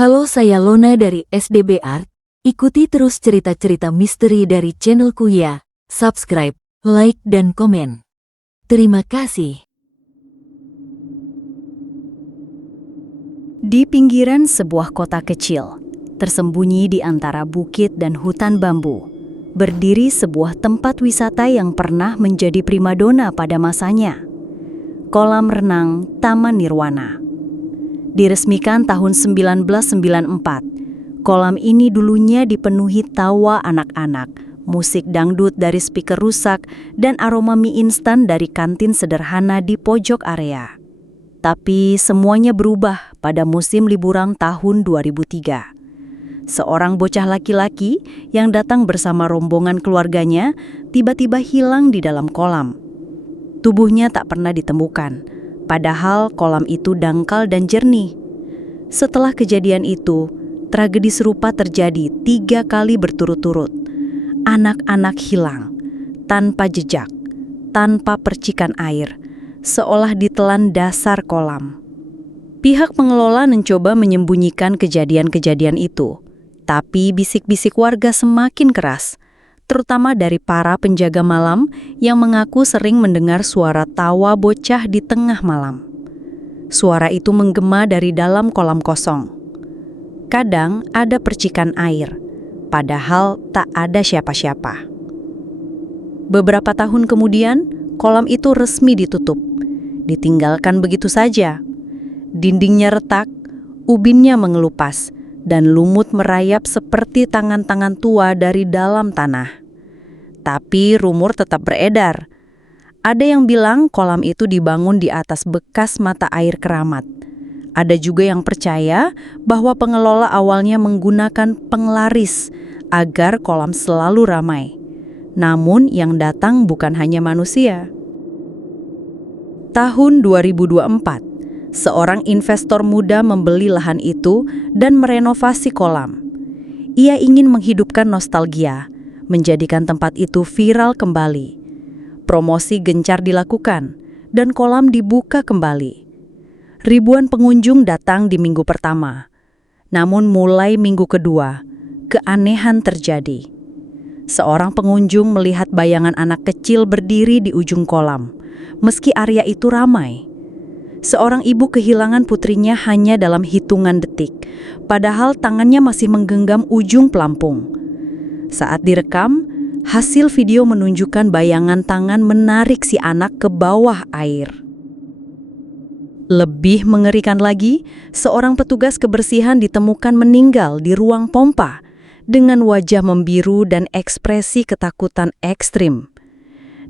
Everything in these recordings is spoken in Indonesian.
Halo, saya Lona dari SDB Art. Ikuti terus cerita-cerita misteri dari channelku ya. Subscribe, like, dan komen. Terima kasih. Di pinggiran sebuah kota kecil, tersembunyi di antara bukit dan hutan bambu, berdiri sebuah tempat wisata yang pernah menjadi primadona pada masanya. Kolam renang Taman Nirwana. Diresmikan tahun 1994, kolam ini dulunya dipenuhi tawa anak-anak, musik dangdut dari speaker rusak, dan aroma mie instan dari kantin sederhana di pojok area. Tapi semuanya berubah pada musim liburan tahun 2003. Seorang bocah laki-laki yang datang bersama rombongan keluarganya tiba-tiba hilang di dalam kolam. Tubuhnya tak pernah ditemukan, padahal kolam itu dangkal dan jernih. Setelah kejadian itu, tragedi serupa terjadi 3 kali berturut-turut. Anak-anak hilang, tanpa jejak, tanpa percikan air, seolah ditelan dasar kolam. Pihak pengelola mencoba menyembunyikan kejadian-kejadian itu, tapi bisik-bisik warga semakin keras, terutama dari para penjaga malam yang mengaku sering mendengar suara tawa bocah di tengah malam. Suara itu menggema dari dalam kolam kosong. Kadang ada percikan air, padahal tak ada siapa-siapa. Beberapa tahun kemudian, kolam itu resmi ditutup. Ditinggalkan begitu saja. Dindingnya retak, ubinnya mengelupas, dan lumut merayap seperti tangan-tangan tua dari dalam tanah. Tapi rumor tetap beredar. Ada yang bilang kolam itu dibangun di atas bekas mata air keramat. Ada juga yang percaya bahwa pengelola awalnya menggunakan penglaris agar kolam selalu ramai. Namun yang datang bukan hanya manusia. Tahun 2024, seorang investor muda membeli lahan itu dan merenovasi kolam. Ia ingin menghidupkan nostalgia, menjadikan tempat itu viral kembali. Promosi gencar dilakukan, dan kolam dibuka kembali. Ribuan pengunjung datang di minggu pertama. Namun mulai minggu kedua, keanehan terjadi. Seorang pengunjung melihat bayangan anak kecil berdiri di ujung kolam, meski area itu ramai. Seorang ibu kehilangan putrinya hanya dalam hitungan detik, padahal tangannya masih menggenggam ujung pelampung. Saat direkam, hasil video menunjukkan bayangan tangan menarik si anak ke bawah air. Lebih mengerikan lagi, seorang petugas kebersihan ditemukan meninggal di ruang pompa dengan wajah membiru dan ekspresi ketakutan ekstrim.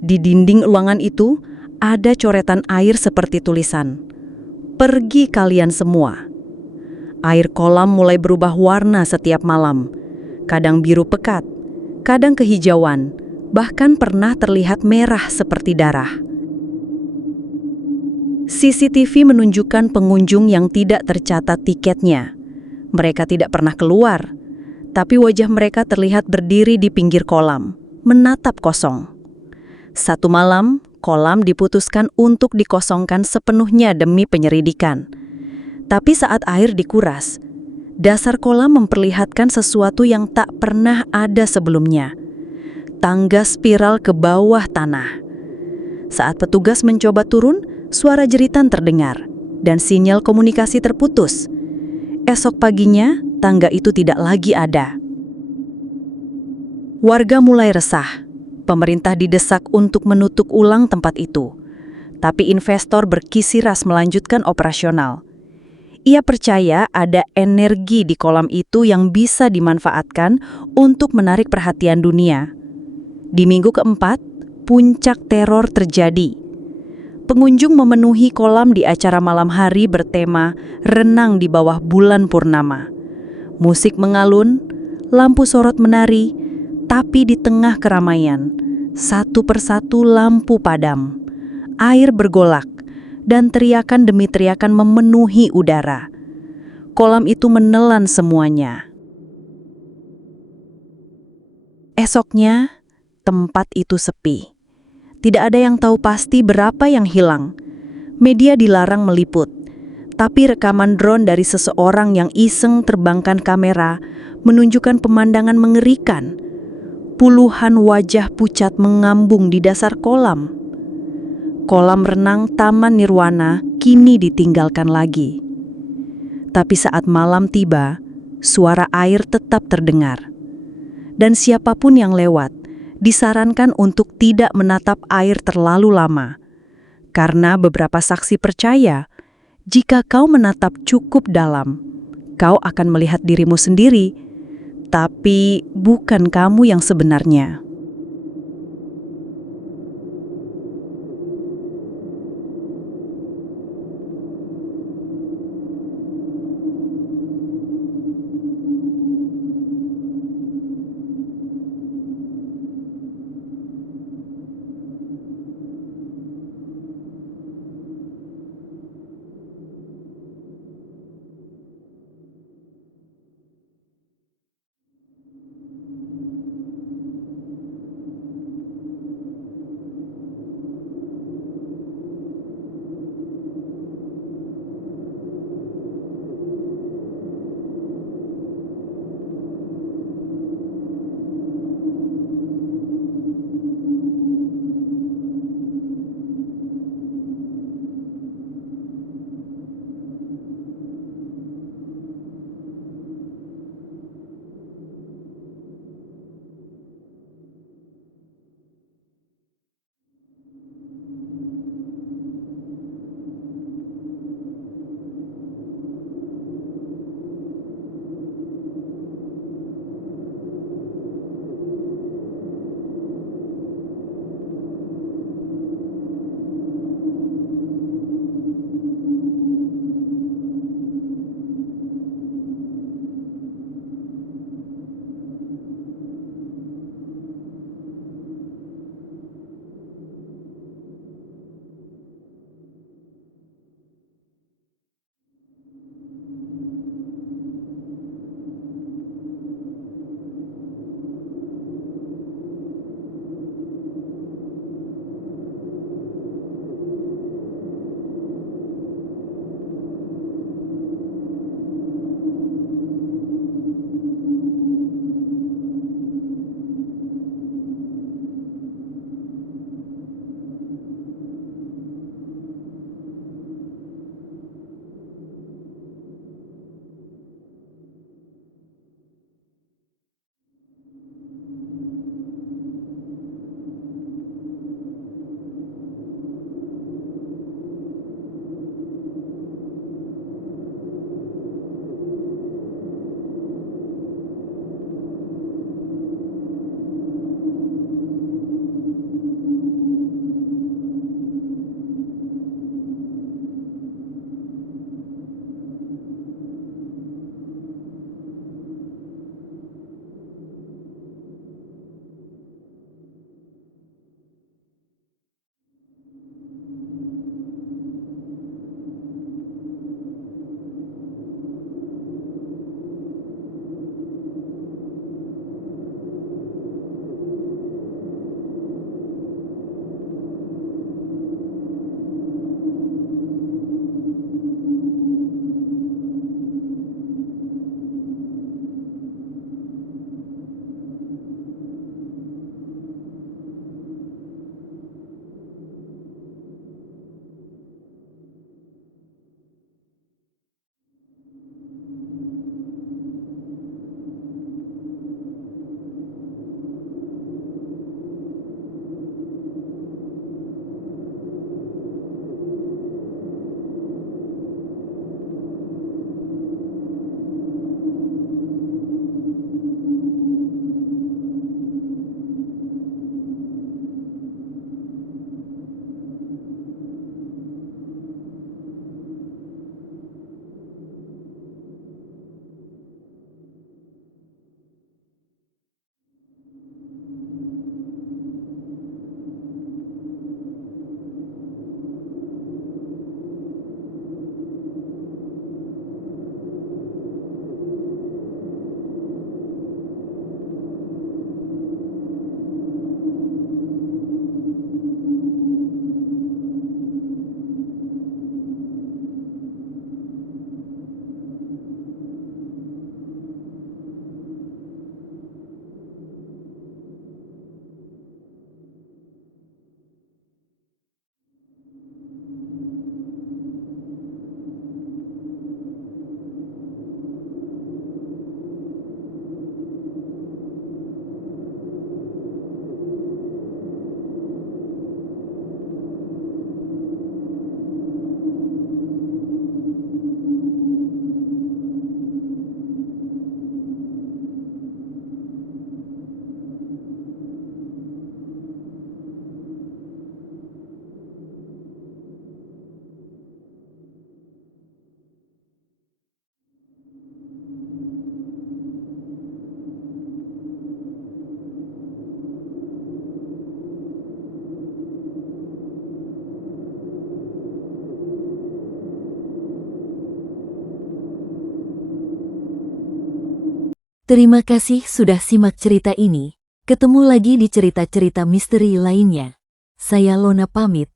Di dinding ruangan itu ada coretan air seperti tulisan, "Pergi kalian semua." Air kolam mulai berubah warna setiap malam, kadang biru pekat, kadang kehijauan, bahkan pernah terlihat merah seperti darah. CCTV menunjukkan pengunjung yang tidak tercatat tiketnya. Mereka tidak pernah keluar, tapi wajah mereka terlihat berdiri di pinggir kolam, menatap kosong. Satu malam, kolam diputuskan untuk dikosongkan sepenuhnya demi penyelidikan. Tapi saat air dikuras, dasar kolam memperlihatkan sesuatu yang tak pernah ada sebelumnya. Tangga spiral ke bawah tanah. Saat petugas mencoba turun, suara jeritan terdengar dan sinyal komunikasi terputus. Esok paginya, tangga itu tidak lagi ada. Warga mulai resah. Pemerintah didesak untuk menutup ulang tempat itu. Tapi investor berkisiras melanjutkan operasional. Ia percaya ada energi di kolam itu yang bisa dimanfaatkan untuk menarik perhatian dunia. Di minggu keempat, puncak teror terjadi. Pengunjung memenuhi kolam di acara malam hari bertema renang di bawah bulan purnama. Musik mengalun, lampu sorot menari, tapi di tengah keramaian, satu persatu lampu padam, air bergolak, dan teriakan demi teriakan memenuhi udara. Kolam itu menelan semuanya. Esoknya, tempat itu sepi. Tidak ada yang tahu pasti berapa yang hilang. Media dilarang meliput. Tapi rekaman drone dari seseorang yang iseng terbangkan kamera menunjukkan pemandangan mengerikan. Puluhan wajah pucat mengambung di dasar kolam. Kolam renang Taman Nirwana kini ditinggalkan lagi. Tapi saat malam tiba, suara air tetap terdengar. Dan siapapun yang lewat, disarankan untuk tidak menatap air terlalu lama. Karena beberapa saksi percaya, jika kau menatap cukup dalam, kau akan melihat dirimu sendiri, tapi bukan kamu yang sebenarnya. Terima kasih sudah simak cerita ini. Ketemu lagi di cerita-cerita misteri lainnya. Saya Lona pamit.